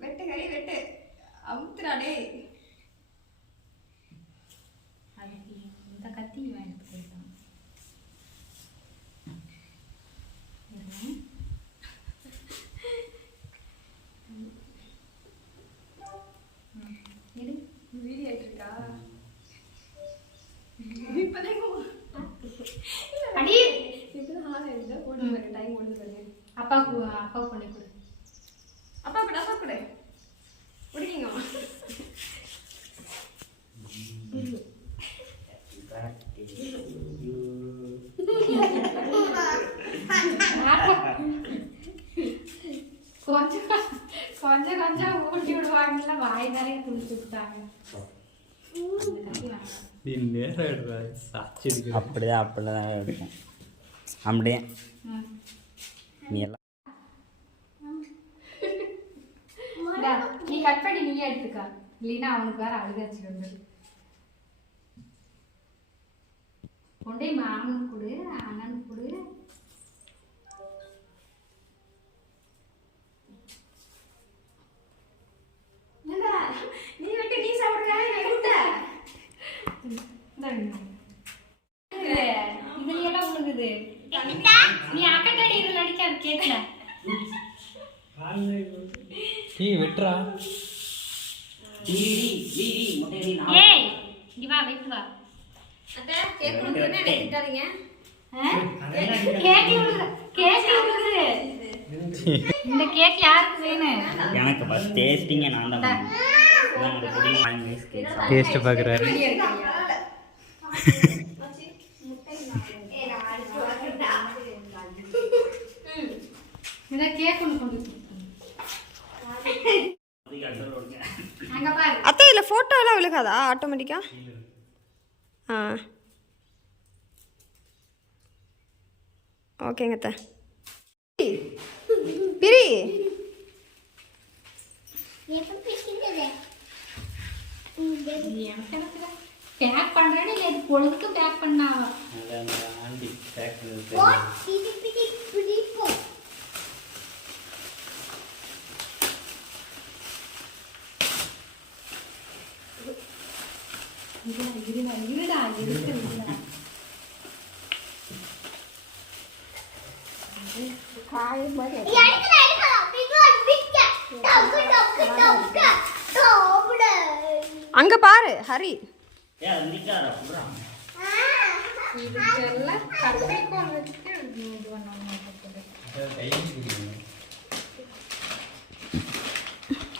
வெட்டு கறி வெட்டு. அமுத்துடா அப்பாவுக்கு அப்பாவுக்கு கொண்டு கொடு. அப்பா கூட. அப்பா கூட பிடிக்கிங்க கொஞ்சம் கொஞ்சம் கொஞ்சம் ஊட்டி விடுவாங்கல்ல வாய் நிறைய துணிச்சு விட்டாங்க. இருக்கு அப்படிதான் அப்படிதான் இருக்கும் அப்படியே. நீ எல்லாம் இந்தா, நீ கட் பண்ணி நீயே எடுத்துக்க. இல்லைன்னா அவனுக்கு வேற அழுகாச்சு வந்து கொண்டே மாமனுக்கு கொடு அண்ணனுக்கு கொடு. என்னடா நீ வெட்டு நீ சாப்பிடுறா வெட்ட இதுல எல்லாம் உழுகுது. நீ அக்கட்டடி இதுல அடிக்காது கேட்கல நீ வெட்டுறா ஏய் இங்க வா வெயிட் வா அத்தை கேக் கொடுத்துருன்னு என்னை திட்டாதீங்க கேக் கேக் இந்த கேக் யாருக்கு வேணும் எனக்கு ஃபஸ்ட் டேஸ்டிங்கே நான் தான். டேஸ்ட் பார்க்குறாரு இந்த கேக் ஒன்று கொண்டு அத்தை இதில் ஃபோட்டோ எல்லாம் விழுகாதா ஆட்டோமேட்டிக்கா ஆ ஓகேங்க அத்தை பிரி பேக் பண்றேன்னு இது பொழுதுக்கு பேக் பண்ணாவா இருடா இருடா இருடா இருக்கு இருடா. அங்கே பாரு ஹரி.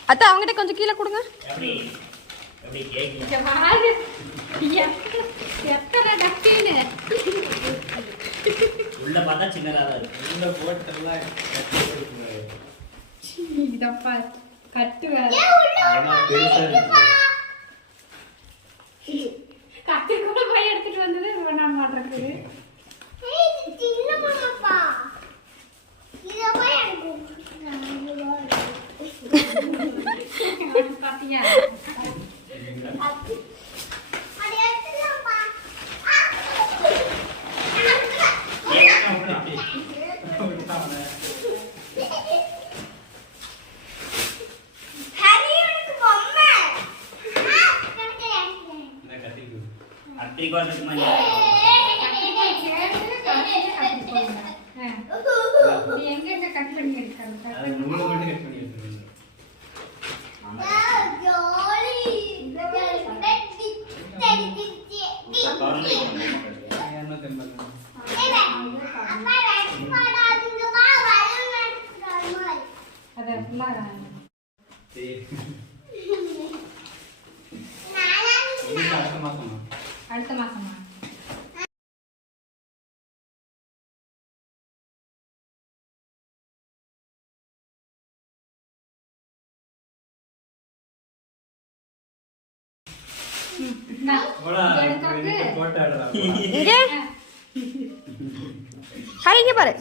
அத்தை அவங்ககிட்ட கொஞ்சம் கீழே கொடுங்க. உள்ள பார்த்தா சின்னதா தான் இந்த போட்டெல்லாம் இதப்பா கட்டு வேற ஏன்னா பெருசா போய் எடுத்துட்டு வந்தது வேணாம் மாட்டேங்குது பாத்தியா? எங்க கட் பண்ணி எடுக்காது இங்கே. ஹரி இங்கே பாரு.